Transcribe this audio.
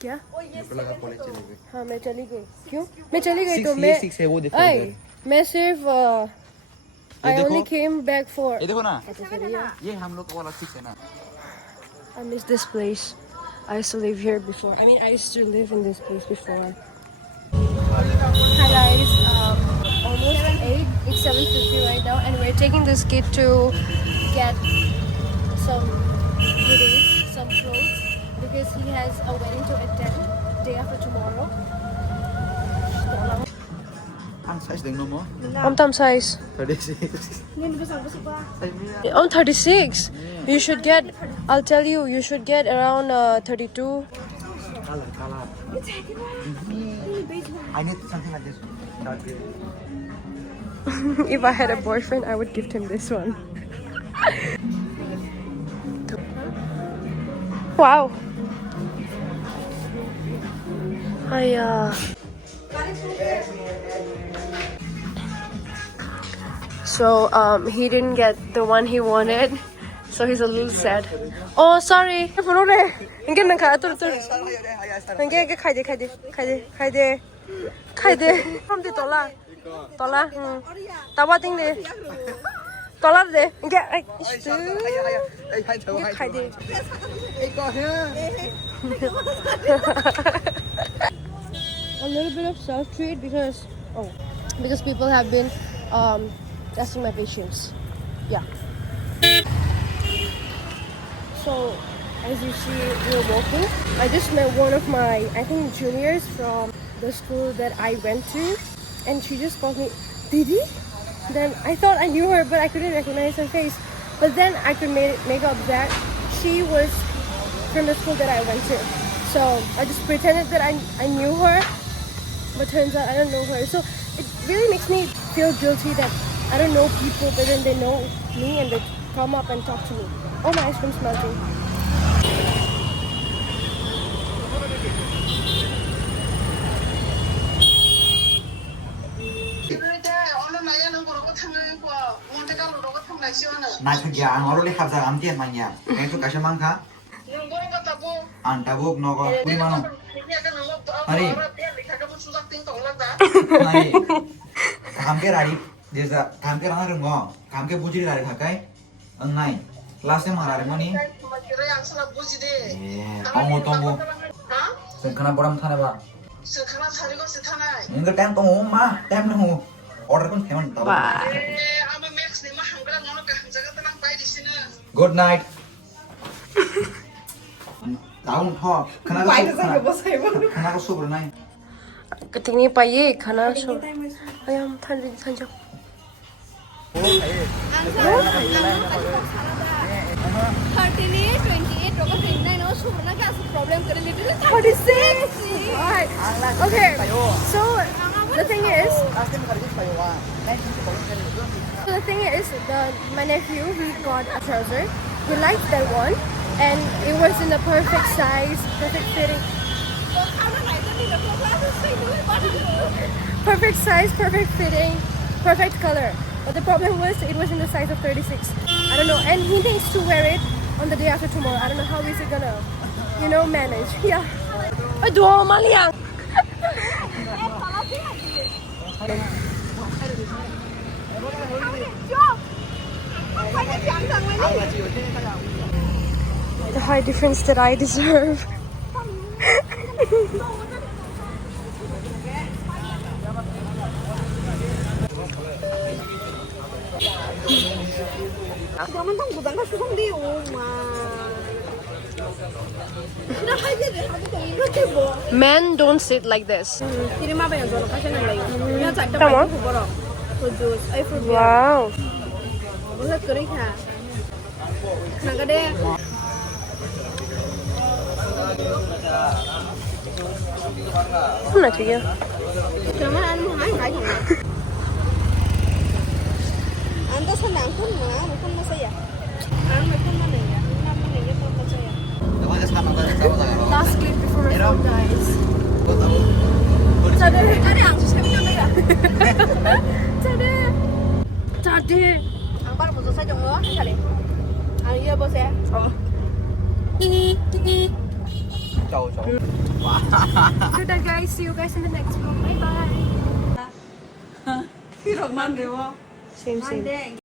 क्या? हाँ मैं चली गई. क्यों? मैं 6 है वो देखो इधर. मैं सिर्फ I only came back for. ये देखो ना. ये हम लोग वाला 6 है ना. I miss this place. I used to live here before. I mean, I used to live in this place before. Hi guys, almost 8. It's 7:50 right now, and we're taking this kid to get some goodies, some clothes, because he has a wedding to attend day after tomorrow. I'm size dengan nomor. I'm Tom size. 36. I'm 36. You should get. I'll tell you. You should get around 32. Color. I need something like this. Dark green. If I had a boyfriend, I would gift him this one. Wow. So he didn't get the one he wanted, so he's a little sad. Oh, sorry. Engke na kha tur. Engke khai de. From the tola. Tawa ting de. Tola de. Engke ai. Khai de. A little bit of self-treat because people have been testing my patience. Yeah. So as you see, we're walking. I just met one of my, I think, juniors from the school that I went to, and she just called me Didi. Then I thought I knew her, but I couldn't recognize her face. But then I could make up that she was from the school that I went to. So I just pretended that I knew her, but turns out I don't know her. So it really makes me feel guilty that I don't know people, but then they know me and they come up and talk to me. Oh, my ice cream's melting. Desa kamke rana rengo kamke bujiri lari kakai engai last time marare moni tongo sengkana boram thane ba enga time tongo ma time no order kon theman ta good night down top khana ko super nai Ketinggi paye khana so ayam thanjak 38, 28, roka 29, no, surna kya problem kare little 36. Alright. Okay. So the thing is, my nephew, he got a trouser. He liked that one, and it was in the perfect size, perfect fitting. Perfect size, perfect fitting, perfect color. But the problem was it was in the size of 36. I don't know, and he needs to wear it on the day after tomorrow. I don't know how is he gonna, manage. Yeah. Aduh, Maliang. The high difference that I deserve. Men don't sit like this. Wow. Không là chị kia. Anh có sẵn đạn không mà, không có gì à? Anh mà không có này à? Năm này không có gì à? Last clip before my phone dies. Tadi. Ang parang mo sa jong lo, sali. Ang iya bo se. Ciao, ciao. So that guys, see you guys in the next vlog. Bye bye. 필요만 배워. Same, same. 안돼